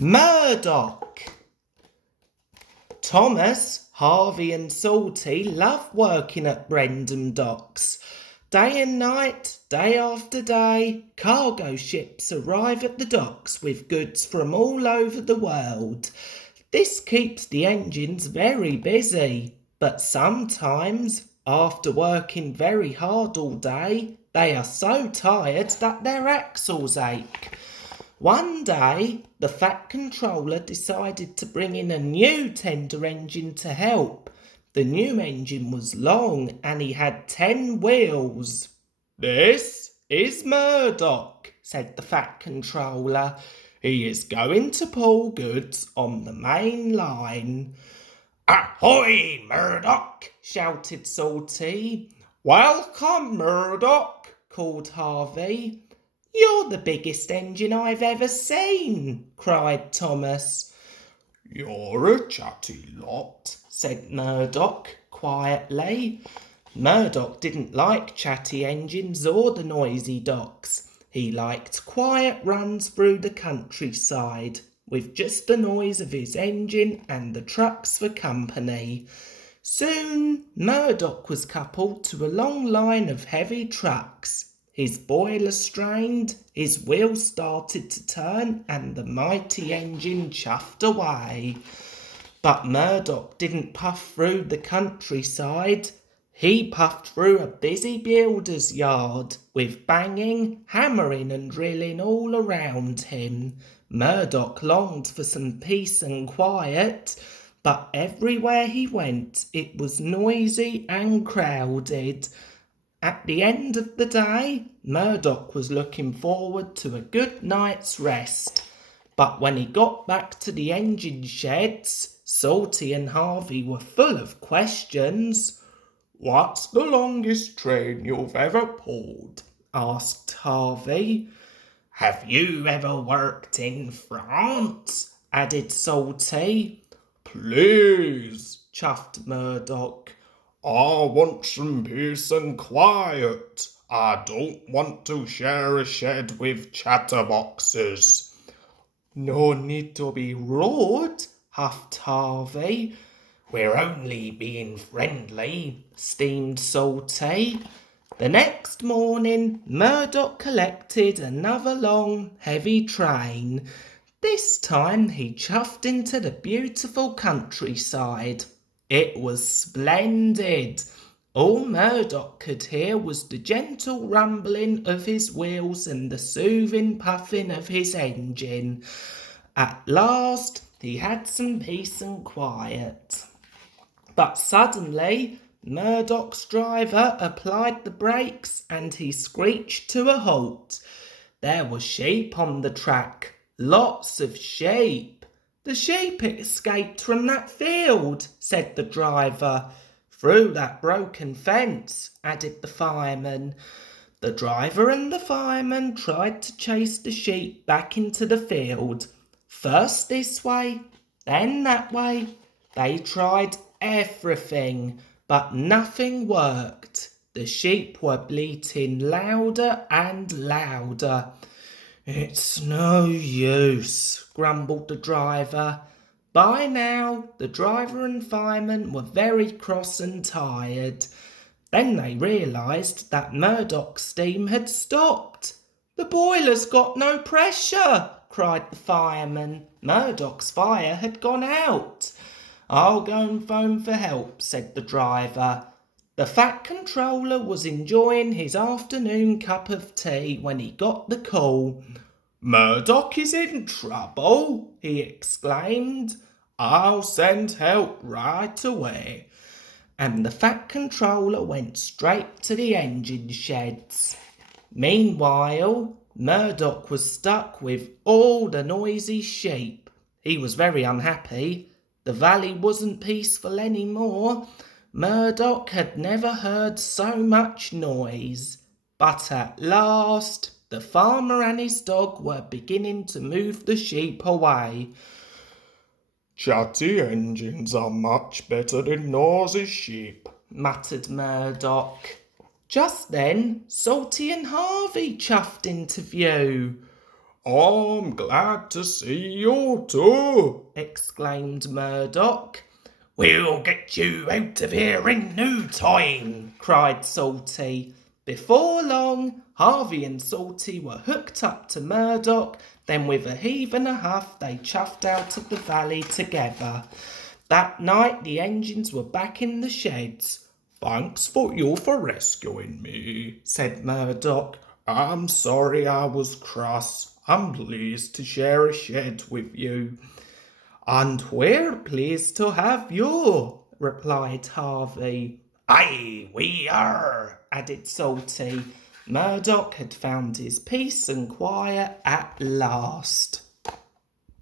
Murdoch. Thomas, Harvey and Salty love working at Brendam Docks. Day and night, day after day, cargo ships arrive at the docks with goods from all over the world. This keeps the engines very busy, but sometimes, after working very hard all day, they are so tired that their axles ache. One day, the Fat Controller decided to bring in a new tender engine to help. The new engine was long and he had 10 wheels. "This is Murdoch," said the Fat Controller. "He is going to pull goods on the main line." "Ahoy, Murdoch!" shouted Salty. "Welcome, Murdoch," called Harvey. "You're the biggest engine I've ever seen," cried Thomas. "You're a chatty lot," said Murdoch quietly. Murdoch didn't like chatty engines or the noisy docks. He liked quiet runs through the countryside, with just the noise of his engine and the trucks for company. Soon, Murdoch was coupled to a long line of heavy trucks. His boiler strained, his wheels started to turn, and the mighty engine chuffed away. But Murdoch didn't puff through the countryside. He puffed through a busy builder's yard, with banging, hammering and drilling all around him. Murdoch longed for some peace and quiet, but everywhere he went it was noisy and crowded. At the end of the day, Murdoch was looking forward to a good night's rest. But when he got back to the engine sheds, Salty and Harvey were full of questions. "What's the longest train you've ever pulled?" asked Harvey. "Have you ever worked in France?" added Salty. "Please," chuffed Murdoch. "I want some peace and quiet. I don't want to share a shed with chatterboxes." "No need to be rude," huffed Harvey. "We're only being friendly," steamed Salty. The next morning, Murdoch collected another long, heavy train. This time he chuffed into the beautiful countryside. It was splendid. All Murdoch could hear was the gentle rumbling of his wheels and the soothing puffing of his engine. At last he had some peace and quiet. But suddenly Murdoch's driver applied the brakes and he screeched to a halt. There were sheep on the track, lots of sheep. "The sheep escaped from that field," said the driver. "Through that broken fence," added the fireman. The driver and the fireman tried to chase the sheep back into the field. First this way, then that way. They tried everything, but nothing worked. The sheep were bleating louder and louder. "It's no use," grumbled the driver. By now, the driver and fireman were very cross and tired. Then they realised that Murdoch's steam had stopped. "The boiler's got no pressure," cried the fireman. "Murdoch's fire had gone out." "I'll go and phone for help," said the driver. The Fat Controller was enjoying his afternoon cup of tea when he got the call. "Murdoch is in trouble," he exclaimed. "I'll send help right away." And the Fat Controller went straight to the engine sheds. Meanwhile, Murdoch was stuck with all the noisy sheep. He was very unhappy. The valley wasn't peaceful anymore. Murdoch had never heard so much noise. But at last, the farmer and his dog were beginning to move the sheep away. "Chatty engines are much better than noisy sheep," muttered Murdoch. Just then, Salty and Harvey chuffed into view. I'm glad to see you too, exclaimed Murdoch. We'll get you out of here in no time, cried Salty. Before long, Harvey and Salty were hooked up to Murdoch, then with a heave and a huff they chuffed out of the valley together. That night the engines were back in the sheds. Thanks for rescuing me, said Murdoch. I'm sorry I was cross. I'm pleased to share a shed with you. And we're pleased to have you, replied Harvey. Aye, we are, added Salty. Murdoch had found his peace and quiet at last.